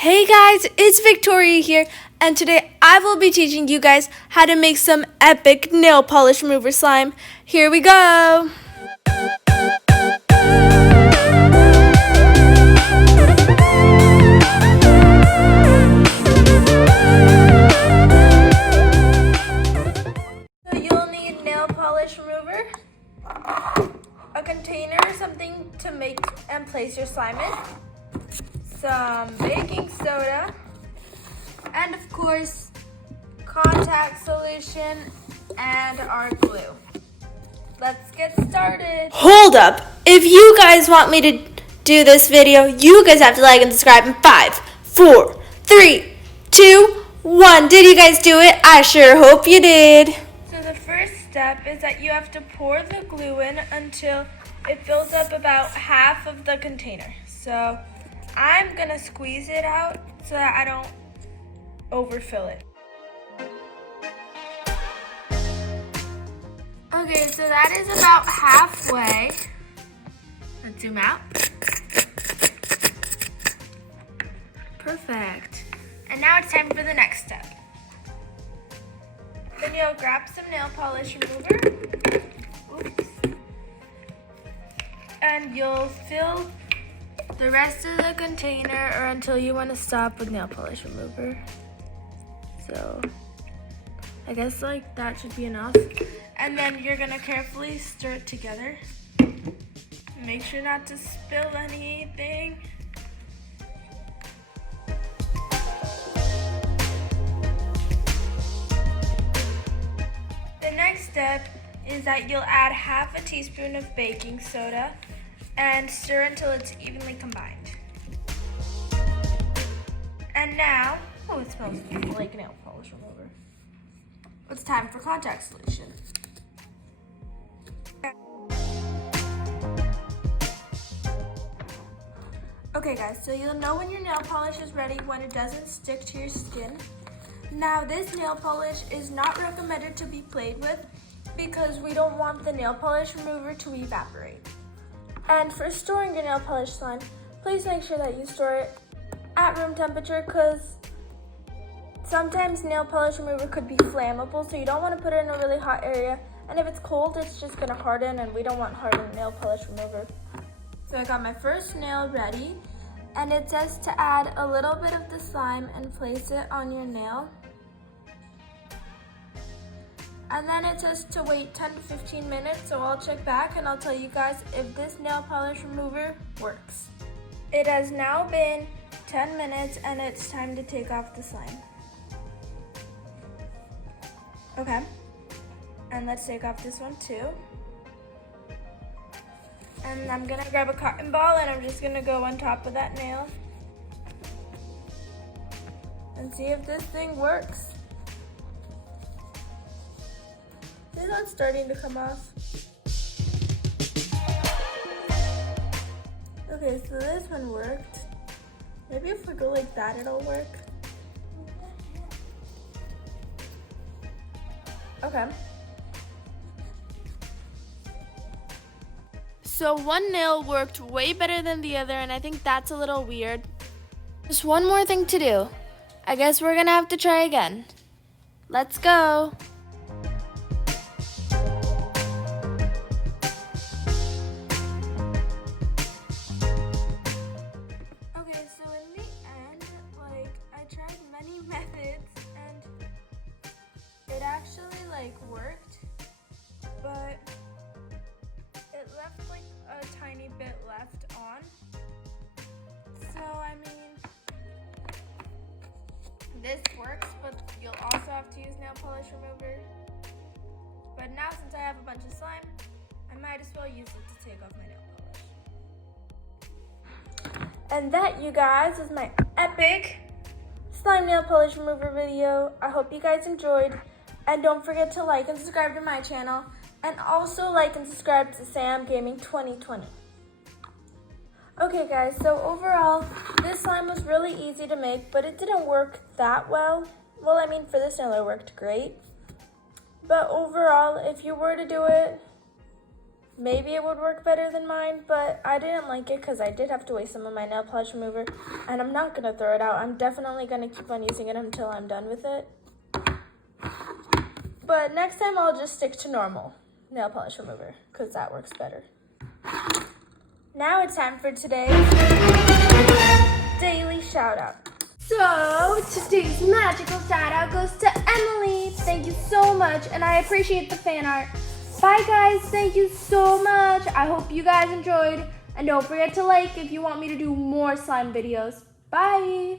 Hey guys, it's Victoria here, and today I will be teaching you guys how to make some epic nail polish remover slime. Here we go! So you'll need nail polish remover, a container or something to make and place your slime in, some baking soda, and of course, contact solution and our glue. Let's get started. Hold up! If you guys want me to do this video, you guys have to like and subscribe in 5, 4, 3, 2, 1. Did you guys do it? I sure hope you did. So the first step is that you have to pour the glue in until it fills up about half of the container. So I'm gonna squeeze it out so that I don't overfill it. Okay, so that is about halfway. Let's zoom out. Perfect. And now it's time for the next step. Then you'll grab some nail polish remover. Oops. And you'll fill the rest of the container or until you want to stop with nail polish remover. So I guess like that should be enough. And then you're gonna carefully stir it together. Make sure not to spill anything. The next step is that you'll add half a teaspoon of baking soda and stir until it's evenly combined. And now, oh, it smells like nail polish remover. It's time for contact solution. Okay guys, so you'll know when your nail polish is ready when it doesn't stick to your skin. Now this nail polish is not recommended to be played with because we don't want the nail polish remover to evaporate. And for storing your nail polish slime, please make sure that you store it at room temperature because sometimes nail polish remover could be flammable, so you don't want to put it in a really hot area. And if it's cold, it's just going to harden, and we don't want hardened nail polish remover. So I got my first nail ready, and it says to add a little bit of the slime and place it on your nail. And then it says to wait 10 to 15 minutes, so I'll check back and I'll tell you guys if this nail polish remover works. It has now been 10 minutes and it's time to take off the slime. Okay, and let's take off this one too. And I'm gonna grab a cotton ball and I'm just gonna go on top of that nail and see if this thing works. See, that's starting to come off. Okay, so this one worked. Maybe if we go like that, it'll work. Okay. So one nail worked way better than the other, and I think that's a little weird. Just one more thing to do. I guess we're gonna have to try again. Let's go. Okay, so in the end, I tried many methods, and it actually worked, but it left a tiny bit left on. So I mean, this works, but you'll also have to use nail polish remover. But now since I have a bunch of slime, I might as well use it to take off my nail polish. And that, you guys, is my epic slime nail polish remover video. I hope you guys enjoyed. And don't forget to like and subscribe to my channel. And also like and subscribe to Sam Gaming 2020. Okay guys, so overall, this slime was really easy to make, but it didn't work that well. Well, I mean, for this nail it worked great. But overall, if you were to do it, maybe it would work better than mine, but I didn't like it because I did have to waste some of my nail polish remover, and I'm not gonna throw it out. I'm definitely gonna keep on using it until I'm done with it. But next time I'll just stick to normal nail polish remover because that works better. Now it's time for today's daily shout out. So today's magical shout out goes to Emily. Thank you so much, and I appreciate the fan art. Bye guys, thank you so much. I hope you guys enjoyed, and don't forget to like if you want me to do more slime videos. Bye.